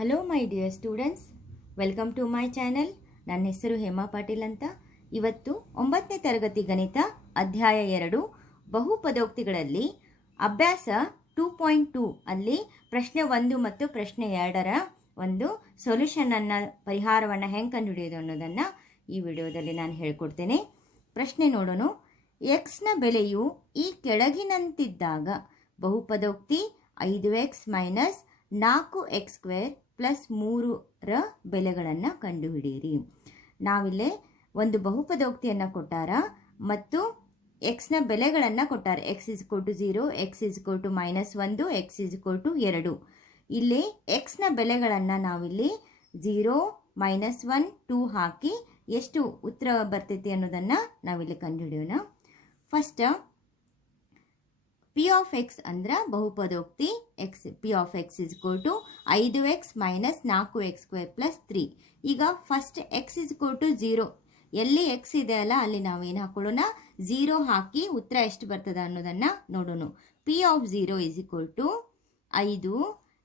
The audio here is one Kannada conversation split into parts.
Hello my dear students, welcome to my channel. ನನ್ನ ಹೆಸರು ಹೇಮಾ ಪಾಟೀಲ್ ಅಂತ. ಇವತ್ತು 9ನೇ ತರಗತಿ ಗಣಿತ ಅಧ್ಯಾಯ 2 ಬಹುಪದೋಕ್ತಿಗಳಲ್ಲಿ ಅಭ್ಯಾಸ 2.2 ಅಲ್ಲಿ ಪ್ರಶ್ನೆ 1 ಮತ್ತು ಪ್ರಶ್ನೆ 2ರ ಒಂದು ಸೊಲ್ಯೂಷನ್ ಅನ್ನ ಪರಿಹಾರವನ್ನು ಹೆಂಗೆ ಕಂಡುಹಿಡಿಯೋದು ಅನ್ನೋದನ್ನು ಈ ವಿಡಿಯೋದಲ್ಲಿ ನಾನು ಹೇಳ್ಕೊಡ್ತೇನೆ. ಪ್ರಶ್ನೆ ನೋಡೋಣ. ಎಕ್ಸ್ನ ಬೆಲೆಯು ಈ ಕೆಳಗಿನಂತಿದ್ದಾಗ ಬಹುಪದೋಕ್ತಿ 5x ಮೈನಸ್ 4x² ಪ್ಲಸ್ 3ರ ಬೆಲೆಗಳನ್ನು ಕಂಡುಹಿಡಿಯಿರಿ. ನಾವಿಲ್ಲಿ ಒಂದು ಬಹುಪದೋಕ್ತಿಯನ್ನು ಕೊಟ್ಟಾರ ಮತ್ತು ಎಕ್ಸ್ನ ಬೆಲೆಗಳನ್ನು ಕೊಟ್ಟಾರ. x = 0, x = -1, x = 2. ಇಲ್ಲಿ ಎಕ್ಸ್ನ ಬೆಲೆಗಳನ್ನು ನಾವಿಲ್ಲಿ 0, -1, 2 ಹಾಕಿ ಎಷ್ಟು ಉತ್ತರ ಬರ್ತೈತಿ ಅನ್ನೋದನ್ನು ನಾವಿಲ್ಲಿ ಕಂಡುಹಿಡಿಯೋಣ. ಫಸ್ಟ್ ಪಿ ಆಫ್ ಎಕ್ಸ್ ಅಂದ್ರೆ ಬಹುಪದೋಕ್ತಿ X. P of X = 5x minus 4x² plus 3. ಈಗ ಫಸ್ಟ್ x = 0, ಎಲ್ಲಿ ಎಕ್ಸ್ ಇದೆ ಅಲ್ಲ ಅಲ್ಲಿ ನಾವೇನು ಹಾಕೊಳ್ಳೋಣ, 0 ಹಾಕಿ ಉತ್ತರ ಎಷ್ಟು ಬರ್ತದೆ ಅನ್ನೋದನ್ನ ನೋಡೋಣ. P of 0 = 5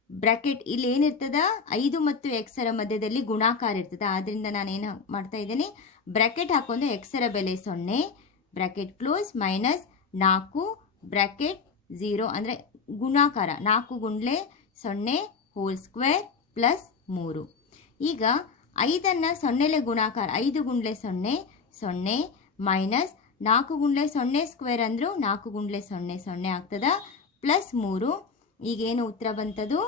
bracket. ಇಲ್ಲಿ ಏನಿರ್ತದ, 5 ಮತ್ತು ಎಕ್ಸರ ಮಧ್ಯದಲ್ಲಿ ಗುಣಾಕಾರ ಇರ್ತದೆ. ಆದ್ರಿಂದ ನಾನೇನು ಮಾಡ್ತಾ ಇದ್ದೀನಿ, ಬ್ರಾಕೆಟ್ ಹಾಕೊಂಡು ಎಕ್ಸರ ಬೆಲೆ 0 ಬ್ರಾಕೆಟ್ ಕ್ಲೋಸ್ ಮೈನಸ್ 4 ಬ್ರಾಕೆಟ್ 0 ಅಂದರೆ ಗುಣಾಕಾರ 4 ಗುಂಡ್ಲೆ 0 ಹೋಲ್ ಸ್ಕ್ವೇರ್ ಪ್ಲಸ್ 3. ಈಗ 5ಅನ್ನು 0ಲೆ ಗುಣಾಕಾರ 5 ಗುಂಡ್ಲೆ 0 0 ಮೈನಸ್ 4 ಗುಂಡ್ಲೆ 0 ಸ್ಕ್ವೇರ್ ಅಂದರೂ 4 ಗುಂಡ್ಲೆ 0 0 ಆಗ್ತದ ಪ್ಲಸ್ 3. ಈಗೇನು ಉತ್ತರ ಬಂತದು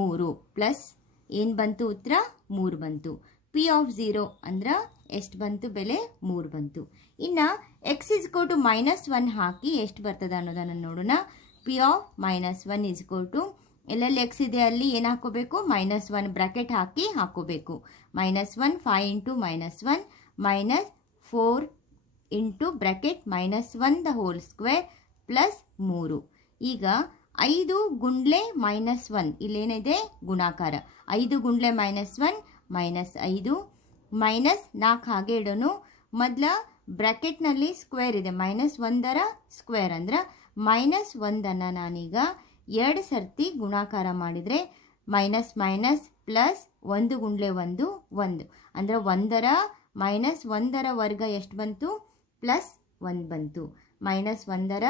3 ಪ್ಲಸ್ ಏನು ಬಂತು ಉತ್ತರ 3 ಬಂತು. ಪಿ ಆಫ್ 0 ಅಂದ್ರೆ ಎಷ್ಟು ಬಂತು ಬೆಲೆ 3 ಬಂತು. ಇನ್ನು x = -1 ಹಾಕಿ ಎಷ್ಟು ಬರ್ತದ ಅನ್ನೋದನ್ನು ನೋಡೋಣ. ಪಿ ಆಫ್ -1 ಎಲ್ಲೆಲ್ಲಿ x ಇದೆ ಅಲ್ಲಿ ಏನು ಹಾಕೋಬೇಕು, -1 ಬ್ರಾಕೆಟ್ ಹಾಕಿ ಹಾಕೋಬೇಕು. -1 5 × -1 minus 4 into bracket -1 the whole square plus 3. ಈಗ 5 ಗುಂಡ್ಲೆ -1 ಇಲ್ಲೇನಿದೆ ಗುಣಾಕಾರ 5 ಗುಂಡ್ಲೆ -1 -5 ಮೈನಸ್ 4 ಹಾಗೆ ಇಡೋನು. ಮೊದಲ ಬ್ರಾಕೆಟ್ನಲ್ಲಿ ಸ್ಕ್ವೇರ್ ಇದೆ, -1ರ ಸ್ಕ್ವೇರ್ ಅಂದ್ರೆ -1ಅನ್ನು ನಾನೀಗ 2 ಸರ್ತಿ ಗುಣಾಕಾರ ಮಾಡಿದರೆ ಮೈನಸ್ ಮೈನಸ್ ಪ್ಲಸ್ 1 ಗುಂಡ್ಲೆ 1 1 ಅಂದರೆ 1ರ -1ರ ವರ್ಗ ಎಷ್ಟು ಬಂತು, ಪ್ಲಸ್ 1 ಬಂತು. -1ರ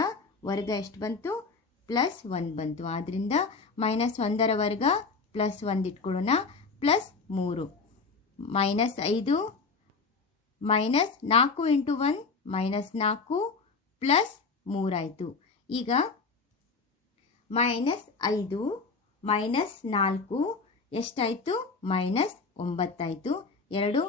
ವರ್ಗ ಎಷ್ಟು ಬಂತು, ಪ್ಲಸ್ 1 ಬಂತು. ಆದ್ದರಿಂದ -1ರ ವರ್ಗ ಪ್ಲಸ್ 1 ಇಟ್ಕೊಳ್ಳೋಣ. ಪ್ಲಸ್ 3 -5 ಮೈನಸ್ 4 ಇಂಟು 1 -4 ಪ್ಲಸ್ 3 ಆಯಿತು. ಈಗ -5 -4 ಎಷ್ಟಾಯಿತು, -9 ಆಯಿತು. 2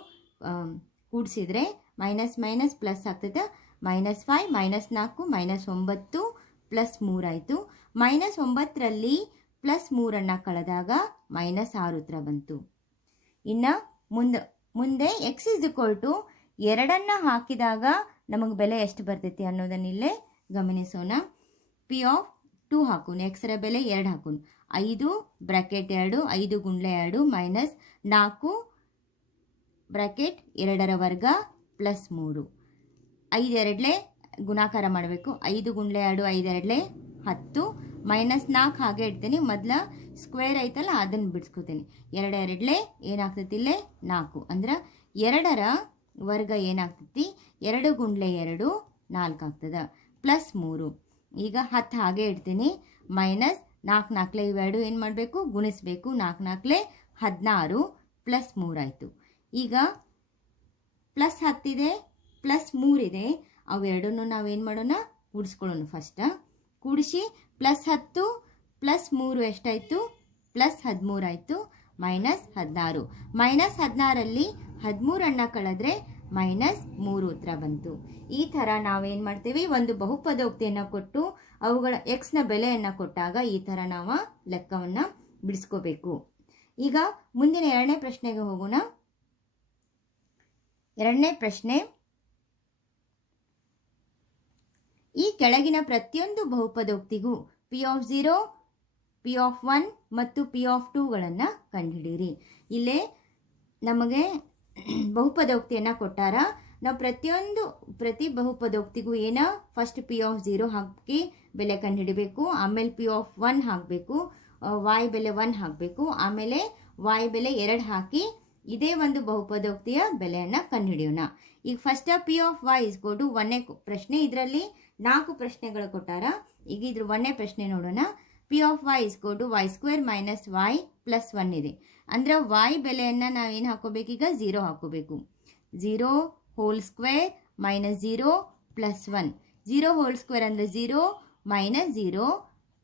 ಕೂಡಿಸಿದ್ರೆ ಮೈನಸ್ ಮೈನಸ್ ಪ್ಲಸ್ ಆಗ್ತದೆ. -5 -4 -9 ಪ್ಲಸ್ 3 ಆಯಿತು. -9ರಲ್ಲಿ ಪ್ಲಸ್ 3ಅನ್ನು ಕಳೆದಾಗ -6 ಉತ್ತರ ಬಂತು. ಇನ್ನು ಮುಂದೆ x = 2 ಹಾಕಿದಾಗ ನಮಗೆ ಬೆಲೆ ಎಷ್ಟು ಬರ್ತೈತಿ ಅನ್ನೋದನ್ನ ಇಲ್ಲೇ ಗಮನಿಸೋಣ. ಪಿ ಆಫ್ 2 ಹಾಕೋಣ, ಎಕ್ಸರ ಬೆಲೆ 2 ಹಾಕೋಣ. 5 ಬ್ರಾಕೆಟ್ 2 5 ಗುಂಡ್ಲೆ 2 ಮೈನಸ್ 4 ಬ್ರಾಕೆಟ್ 2ರ ವರ್ಗ ಪ್ಲಸ್ 3. 5 2ಲೆ ಗುಣಾಕಾರ ಮಾಡಬೇಕು. 5 ಗುಂಡ್ಲೆ 2 5 2ಲೆ 10 ಮೈನಸ್ 4 ಹಾಗೆ ಇಡ್ತೀನಿ. ಮೊದಲ ಸ್ಕ್ವೇರ್ ಐತಲ್ಲ ಅದನ್ನು ಬಿಡಿಸ್ಕೋತೀನಿ. 2 2ಲೆ ಏನಾಗ್ತೈತಿ, ಇಲ್ಲೇ 4 ಅಂದ್ರೆ 2ರ ವರ್ಗ ಏನಾಗ್ತೈತಿ, 2 ಗುಂಡ್ಲೆ 2 4 ಆಗ್ತದೆ ಪ್ಲಸ್ 3. ಈಗ 10 ಹಾಗೆ ಇಡ್ತೀನಿ. ಮೈನಸ್ 4 4ಲೆ ಇವೆರಡು ಏನು ಮಾಡಬೇಕು, ಗುಣಿಸಬೇಕು. 4 4ಲೆ 16 ಪ್ಲಸ್ 3 ಆಯಿತು. ಈಗ ಪ್ಲಸ್ 10 ಇದೆ ಪ್ಲಸ್ 3 ಇದೆ, ಅವೆರಡನ್ನು ನಾವೇನು ಮಾಡೋಣ, ಕೂಡಿಸ್ಕೊಳ್ಳೋಣ. ಫಸ್ಟ್ ಕೂಡಿಸಿ ಪ್ಲಸ್ 10 ಪ್ಲಸ್ 3 ಎಷ್ಟಾಯಿತು, ಪ್ಲಸ್ 13 ಆಯಿತು. -16 -16ರಲ್ಲಿ 13ಅನ್ನು ಕಳೆದ್ರೆ -3 ಉತ್ತರ ಬಂತು. ಈ ಥರ ನಾವೇನು ಮಾಡ್ತೀವಿ, ಒಂದು ಬಹುಪದೋಕ್ತಿಯನ್ನು ಕೊಟ್ಟು ಅವುಗಳ ಎಕ್ಸ್ನ ಬೆಲೆಯನ್ನು ಕೊಟ್ಟಾಗ ಈ ಥರ ನಾವು ಲೆಕ್ಕವನ್ನು ಬಿಡಿಸ್ಕೋಬೇಕು. ಈಗ ಮುಂದಿನ 2ನೇ ಪ್ರಶ್ನೆಗೆ ಹೋಗೋಣ. 2ನೇ ಪ್ರಶ್ನೆ, ಈ ಕೆಳಗಿನ ಪ್ರತಿಯೊಂದು ಬಹುಪದೋಕ್ತಿಗೂ ಪಿ ಆಫ್ 0, ಪಿ ಆಫ್ 1 ಮತ್ತು ಪಿ ಆಫ್ 2ಗಳನ್ನು ಕಂಡುಹಿಡಿಯಿರಿ. ಇಲ್ಲೇ ನಮಗೆ ಬಹುಪದೋಕ್ತಿಯನ್ನು ಕೊಟ್ಟಾರ. ನಾವು ಪ್ರತಿ ಬಹುಪದೋಕ್ತಿಗೂ ಏನ ಫಸ್ಟ್ ಪಿ ಆಫ್ 0 ಹಾಕಿ ಬೆಲೆ ಕಂಡುಹಿಡಬೇಕು. ಆಮೇಲೆ ಪಿ ಆಫ್ 1 ಹಾಕಬೇಕು, y ಬೆಲೆ 1 ಹಾಕಬೇಕು. ಆಮೇಲೆ y ಬೆಲೆ 2 ಹಾಕಿ ಇದೇ ಒಂದು ಬಹುಪದೋಕ್ತಿಯ ಬೆಲೆಯನ್ನು ಕಂಡುಹಿಡಿಯೋಣ. ಈಗ first P of y is go to 1ನೇ ಪ್ರಶ್ನೆ. ಇದರಲ್ಲಿ 4 ಪ್ರಶ್ನೆಗಳು ಕೊಟ್ಟಾರ. ಈಗ ಇದ್ರ 1ನೇ ಪ್ರಶ್ನೆ ನೋಡೋಣ. P of y is go to y² minus y plus 1 ಇದೆ. ಅಂದ್ರೆ y ಬೆಲೆಯನ್ನು ನಾವೇನು ಹಾಕೋಬೇಕೀಗ 0 ಹಾಕೋಬೇಕು. 0 whole square minus 0 plus 1. 0 whole square ಅಂದರೆ 0 ಮೈನಸ್ 0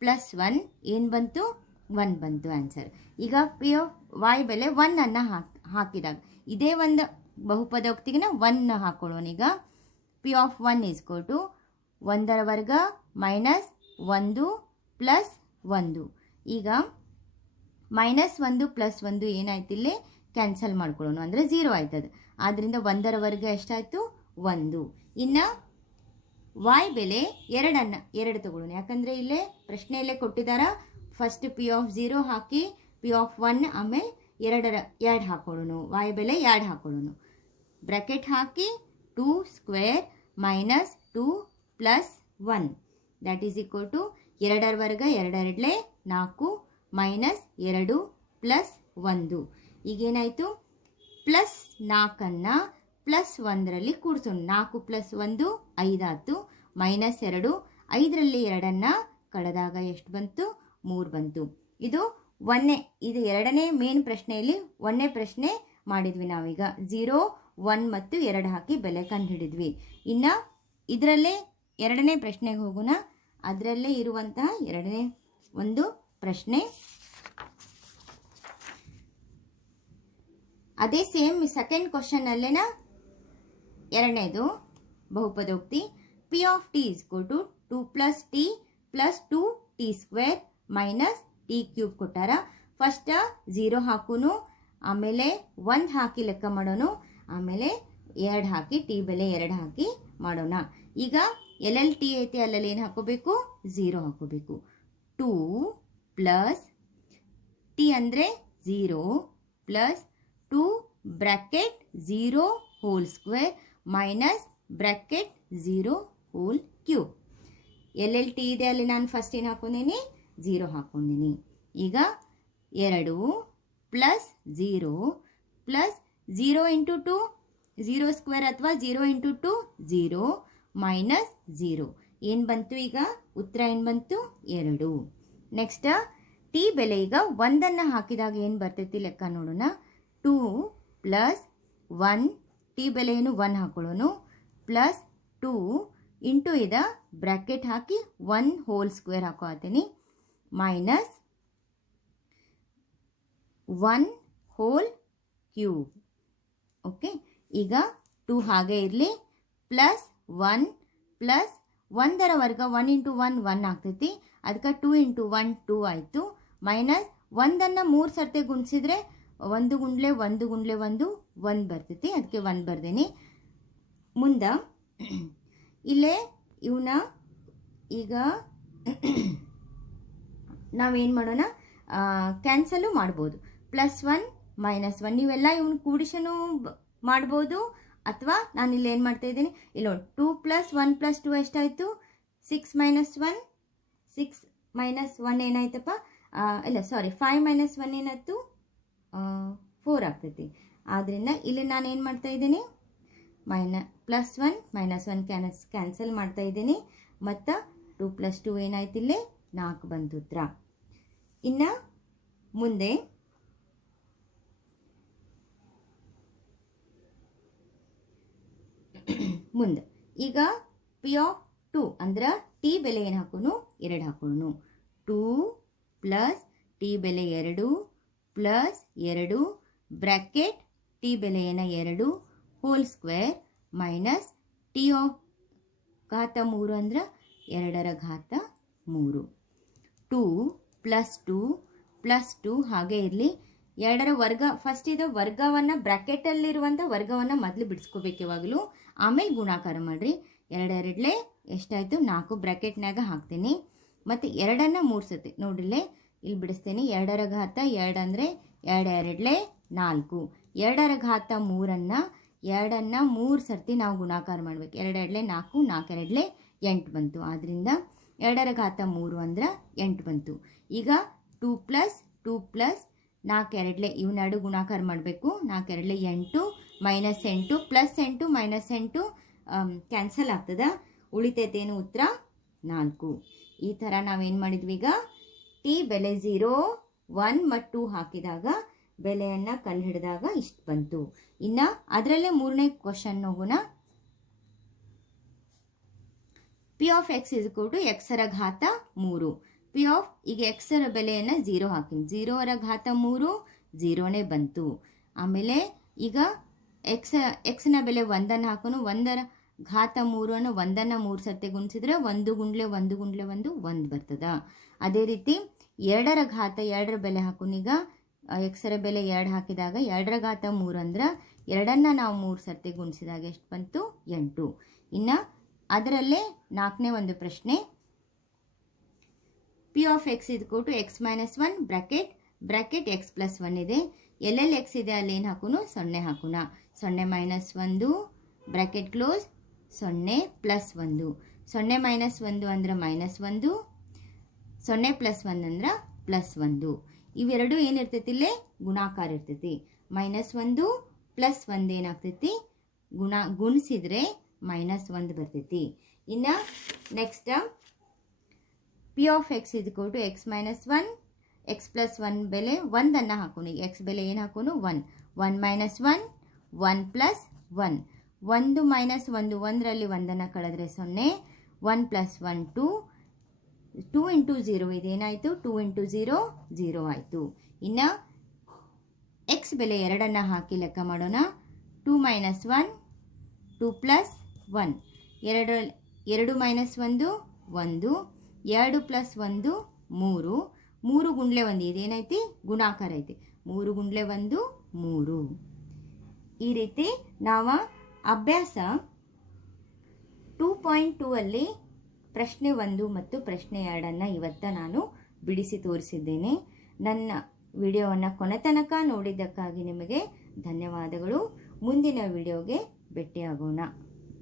ಪ್ಲಸ್ 1 ಏನು ಬಂತು? 1 ಬಂತು ಆನ್ಸರ್. ಈಗ ಪಿ ಆಫ್ y ಬೆಲೆ 1 ಅನ್ನು ಹಾಕಿದಾಗ ಇದೇ ಒಂದು ಬಹುಪದೋಕ್ತಿಗೆ 1 ಹಾಕೊಳ್ಳೋಣ. ಈಗ P of 1 is go to 1ರ ವರ್ಗ ಮೈನಸ್ 1 ಪ್ಲಸ್ 1. ಈಗ ಮೈನಸ್ 1 ಪ್ಲಸ್ 1 ಏನಾಯ್ತು ಇಲ್ಲಿ ಕ್ಯಾನ್ಸಲ್ ಮಾಡ್ಕೊಳ್ಳೋಣ, ಅಂದರೆ 0 ಆಯ್ತದೆ. ಆದ್ದರಿಂದ 1ರ ವರ್ಗ ಎಷ್ಟಾಯಿತು? 1. ಇನ್ನು y ಬೆಲೆ 2 ತಗೊಳ್ಳೋಣ. ಯಾಕಂದರೆ ಇಲ್ಲೇ ಪ್ರಶ್ನೆಯಲ್ಲೇ ಕೊಟ್ಟಿದ್ದಾರ. ಫಸ್ಟ್ ಪಿ ಆಫ್ 0 ಹಾಕಿ ಪಿ ಆಫ್ 1 ಆಮೇಲೆ 2 ಹಾಕೊಳ್ಳೋಣ. y ಬೆಲೆ 2 ಹಾಕೊಳ್ಳೋಣ. ಬ್ರ್ಯಾಕೆಟ್ ಹಾಕಿ 2 square minus 2 plus 1 that is equal to 2ರ ವರ್ಗ 2 4 ಮೈನಸ್ 2 ಪ್ಲಸ್ 1. ಈಗೇನಾಯಿತು? ಪ್ಲಸ್ 4ಅನ್ನು ಪ್ಲಸ್ 1ರಲ್ಲಿ ಕೂಡಿಸೋಣ. 4 ಪ್ಲಸ್ 1 5 ಆಯಿತು. ಮೈನಸ್ 2 5ರಲ್ಲಿ 2ಅನ್ನು ಕಳೆದಾಗ ಎಷ್ಟು ಬಂತು? 3 ಬಂತು. ಇದು 1ನೇ, ಇದು 2ನೇ ಮೇನ್ ಪ್ರಶ್ನೆಯಲ್ಲಿ 1ನೇ ಪ್ರಶ್ನೆ ಮಾಡಿದ್ವಿ ನಾವೀಗ. 0 1 ಮತ್ತು 2 ಹಾಕಿ ಬೆಲೆ ಕಂಡು ಹಿಡಿದ್ವಿ. ಇನ್ನು ಇದರಲ್ಲೇ 2ನೇ ಪ್ರಶ್ನೆಗೆ ಹೋಗೋಣ. ಅದರಲ್ಲೇ ಇರುವಂತಹ 2ನೇ ಒಂದು ಪ್ರಶ್ನೆ ಅದೇ ಸೇಮ್ ಸೆಕೆಂಡ್ ಕ್ವಶನ್ ಅಲ್ಲೇನ 2ನೇದು ಬಹುಪದೋಕ್ತಿ. P of T is go to 2 plus T plus 2 T square minus T cube ಕೊಟ್ಟಾರ. ಫಸ್ಟ್ 0 ಹಾಕೋನು, ಆಮೇಲೆ 1 ಹಾಕಿ ಲೆಕ್ಕ ಮಾಡೋನು, ಆಮೇಲೆ 2 ಹಾಕಿ ಟಿ ಬೆಲೆ 2 ಹಾಕಿ ಮಾಡೋಣ. ಈಗ ಎಲ್ಲೆಲ್ಲಿ ಟಿ ಐತಿ ಅಲ್ಲಲ್ಲಿ ಏನು ಹಾಕೋಬೇಕು? 0 ಹಾಕೋಬೇಕು. 2 ಪ್ಲಸ್ ಟಿ ಅಂದರೆ 0 plus 2 bracket 0 whole square minus bracket 0 whole cube. ಎಲ್ಲೆಲ್ಲಿ ಟಿ ಇದೆ ಅಲ್ಲಿ ನಾನು ಫಸ್ಟ್ ಏನು ಹಾಕೊಂಡಿನಿ? 0 ಹಾಕೊಂಡಿನಿ. ಈಗ 2 ಪ್ಲಸ್ 0 ಪ್ಲಸ್ 0 ಇಂಟು 2 0 ಸ್ಕ್ವೇರ್ ಅಥವಾ 0 ಇಂಟು 2 0 ಮೈನಸ್ 0 ಏನು ಬಂತು? ಈಗ ಉತ್ತರ ಏನು ಬಂತು? 2. ನೆಕ್ಸ್ಟ್ ಟಿ ಬೆಲೆ ಈಗ 1ಅನ್ನು ಹಾಕಿದಾಗ ಏನು ಬರ್ತೈತಿ ಲೆಕ್ಕ ನೋಡೋಣ. 2 ಪ್ಲಸ್ 1 ಟಿ ಬೆಲೆ ಏನು 1 ಹಾಕೊಳ್ಳೋನು ಪ್ಲಸ್ 2 ಇಂಟು ಇದ ಬ್ರ್ಯಾಕೆಟ್ ಹಾಕಿ 1 ಹೋಲ್ ಸ್ಕ್ವೇರ್ ಹಾಕೋತೀನಿ ಮೈನಸ್ 1 ಹೋಲ್ ಕ್ಯೂಬ್. ಓಕೆ, ಈಗ 2 ಹಾಗೆ ಇರಲಿ. ಪ್ಲಸ್ 1 ಪ್ಲಸ್ 1ರ ವರ್ಗ 1 ಇಂಟು 1 1 ಆಗ್ತೈತಿ. ಅದಕ್ಕೆ 2 ಇಂಟು 1 2 ಆಯಿತು. ಮೈನಸ್ 1ಅನ್ನು 3 ಸರ್ತಿ ಗುಣಿಸಿದ್ರೆ 1 ಗುಂಡ್ಲೆ 1 ಗುಂಡ್ಲೆ 1 1 ಬರ್ತೈತಿ. ಅದಕ್ಕೆ 1 ಬರ್ದೇನಿ. ಮುಂದೆ ಇಲ್ಲೇ ಇವನ್ನ ಈಗ ನಾವೇನು ಮಾಡೋಣ? ಕ್ಯಾನ್ಸಲು ಮಾಡ್ಬೋದು. ಪ್ಲಸ್ 1 ಮೈನಸ್ 1 ನೀವೆಲ್ಲ ಇವನ್ನ ಕೂಡಿಸನು ಮಾಡ್ಬೋದು. ಅಥವಾ ನಾನು ಇಲ್ಲಿ ಏನು ಮಾಡ್ತಾ ಇದ್ದೀನಿ, ಇಲ್ಲಿ ನೋಡಿ 2 ಪ್ಲಸ್ 1 ಪ್ಲಸ್ 2 ಎಷ್ಟಾಯಿತು? 6 ಮೈನಸ್ 1 6 ಮೈನಸ್ 1 ಏನಾಯ್ತಪ್ಪ? ಇಲ್ಲ ಸಾರಿ 5 ಮೈನಸ್ 1 ಏನಾಯ್ತು? 4 ಆಗ್ತೈತಿ. ಆದ್ದರಿಂದ ಇಲ್ಲಿ ನಾನು ಏನು ಮಾಡ್ತಾ ಇದ್ದೀನಿ? ಪ್ಲಸ್ 1 ಮೈನಸ್ 1 ಕ್ಯಾನ್ಸಲ್ ಮಾಡ್ತಾ ಇದ್ದೀನಿ. ಮತ್ತು 2 ಪ್ಲಸ್ 2 ಏನಾಯ್ತು? ಇಲ್ಲಿ 4 ಬಂತು ಉತ್ತರ. ಇನ್ನು ಮುಂದೆ ಈಗ ಪಿ ಆಫ್ 2 ಅಂದ್ರೆ ಟಿ ಬೆಲೆ ಏನು ಹಾಕೋನು? 2 ಹಾಕೋನು. 2 ಪ್ಲಸ್ ಟಿ ಬೆಲೆ 2 ಪ್ಲಸ್ 2 ಬ್ರ್ಯಾಕೆಟ್ ಟಿ ಬೆಲೆ ಏನ 2 whole square minus T of ಘಾತ 3 ಅಂದ್ರೆ 2ರ ಘಾತ 3. 2 ಪ್ಲಸ್ 2 ಪ್ಲಸ್ 2 ಹಾಗೆ ಇರಲಿ. 2ರ ವರ್ಗ ಫಸ್ಟ್ ಇದು ವರ್ಗವನ್ನು ಬ್ರ್ಯಾಕೆಟಲ್ಲಿರುವಂಥ ವರ್ಗವನ್ನು ಮೊದಲು ಬಿಡಿಸ್ಕೋಬೇಕು ಯಾವಾಗಲೂ, ಆಮೇಲೆ ಗುಣಾಕಾರ ಮಾಡಿರಿ. 2 2 ಎಷ್ಟಾಯಿತು? 4 ಬ್ರ್ಯಾಕೆಟ್ನಾಗ ಹಾಕ್ತೀನಿ. ಮತ್ತು 2ಅನ್ನು 3 ಸತಿ ನೋಡಿಲ್ಲೇ ಇಲ್ಲಿ ಬಿಡಿಸ್ತೀನಿ. 2ರ ಘಾತ 2 ಅಂದರೆ 2 2 4. 2ರ ಘಾತ 3ಅನ್ನು 2ಅನ್ನು 3 ಸರ್ತಿ ನಾವು ಗುಣಾಕಾರ ಮಾಡಬೇಕು. 2 2 4 4 2 8 ಬಂತು. ಆದ್ದರಿಂದ 2ರ ಘಾತ 3 ಅಂದ್ರೆ 8 ಬಂತು. ಈಗ 2 ಪ್ಲಸ್ 4 ಎರಡಲೆ ಇವನ್ನೆರಡು ಗುಣಾಕಾರ ಮಾಡಬೇಕು. 4 ಎರಡಲೆ 8 -8 +8 -8 ಕ್ಯಾನ್ಸಲ್ ಆಗ್ತದ. ಉಳಿತೈತೇನು ಉತ್ತರ 4. ಈ ಥರ ನಾವೇನು ಮಾಡಿದ್ವಿ ಈಗ ಟಿ ಬೆಲೆ 0, 1 ಮತ್ತು 2 ಹಾಕಿದಾಗ ಬೆಲೆಯನ್ನು ಕಂಡುಹಿಡಿದಾಗ ಇಷ್ಟು ಬಂತು. ಇನ್ನು ಅದರಲ್ಲೇ ಮೂರನೇ ಕ್ವಶನ್ ಹೋಗೋಣ. P of X is to ಎಕ್ಸರ ಘಾತ 3. ಪಿ ಆಫ್ ಈಗ ಎಕ್ಸರ ಬೆಲೆಯನ್ನು 0 ಹಾಕಿನಿ. 0ರ ಘಾತ 3 0ನೇ ಬಂತು. ಆಮೇಲೆ ಈಗ ಎಕ್ಸ್ನ ಬೆಲೆ 1 ಹಾಕೋನು. 1ರ ಘಾತ 3 ಅನ್ನು 1ನ್ನು 3 ಸರ್ತಿ ಗುಣಿಸಿದ್ರೆ 1 ಗುಂಡ್ಲೆ 1 ಗುಂಡ್ಲೆ 1 1 ಬರ್ತದ. ಅದೇ ರೀತಿ 2ರ ಘಾತ 2ರ ಬೆಲೆ ಹಾಕೋನು. ಈಗ ಎಕ್ಸರ ಬೆಲೆ 2 ಹಾಕಿದಾಗ 2ರ ಘಾತ 3 ಅಂದ್ರೆ 2ನ್ನು ನಾವು 3 ಸರ್ತಿ ಗುಣಿಸಿದಾಗ ಎಷ್ಟು ಬಂತು 8. ಇನ್ನು ಅದರಲ್ಲೇ 4ನೇ ಒಂದು ಪ್ರಶ್ನೆ. P of X is two X -1 bracket X +1 ಇದೆ. ಎಲ್ಲೆಲ್ಲಿ ಎಕ್ಸ್ ಇದೆ ಅಲ್ಲಿ ಏನು ಹಾಕೋನು 0 ಹಾಕೋಣ. 0 -1 ಬ್ರಾಕೆಟ್ ಕ್ಲೋಸ್ 0 +1. 0 -1 ಅಂದ್ರೆ -1, 0 +1 ಅಂದ್ರೆ +1. ಇವೆರಡು ಏನಿರ್ತೈತಿ ಇಲ್ಲೇ ಗುಣಾಕಾರ ಇರ್ತೈತಿ. -1 +1 ಏನಾಗ್ತೈತಿ ಗುಣಿಸಿದ್ರೆ -1 ಬರ್ತೈತಿ. ಇನ್ನು next P of X is two X -1 X +1 ಬೆಲೆ 1ಅನ್ನು ಹಾಕೋನು. ಈಗ ಎಕ್ಸ್ ಬೆಲೆ ಏನು ಹಾಕೋನು 1 1 -1 1 +1 1 -1 1ರಲ್ಲಿ 1ಅನ್ನು ಕಳೆದ್ರೆ 0 1 +1 2 2 × 0 ಇದೇನಾಯಿತು 2 × 0 0 ಆಯಿತು. ಇನ್ನು ಎಕ್ಸ್ ಬೆಲೆ 2ಅನ್ನು ಹಾಕಿ ಲೆಕ್ಕ ಮಾಡೋಣ. 2 -1 2 +1 2 -1 1 2 +1 3 3 ಗುಂಡ್ಲೆ 1 ಇದೇನೈತಿ ಗುಣಾಕಾರ ಐತಿ. 3 ಗುಂಡ್ಲೆ 1 3. ಈ ರೀತಿ ನಾವು ಅಭ್ಯಾಸ 2.2 ಅಲ್ಲಿ ಪ್ರಶ್ನೆ 1 ಮತ್ತು ಪ್ರಶ್ನೆ 2 ಇವತ್ತು ನಾನು ಬಿಡಿಸಿ ತೋರಿಸಿದ್ದೇನೆ. ನನ್ನ ವಿಡಿಯೋವನ್ನು ಕೊನೆ ತನಕ ನೋಡಿದ್ದಕ್ಕಾಗಿ ನಿಮಗೆ ಧನ್ಯವಾದಗಳು. ಮುಂದಿನ ವಿಡಿಯೋಗೆ ಭೇಟಿಯಾಗೋಣ.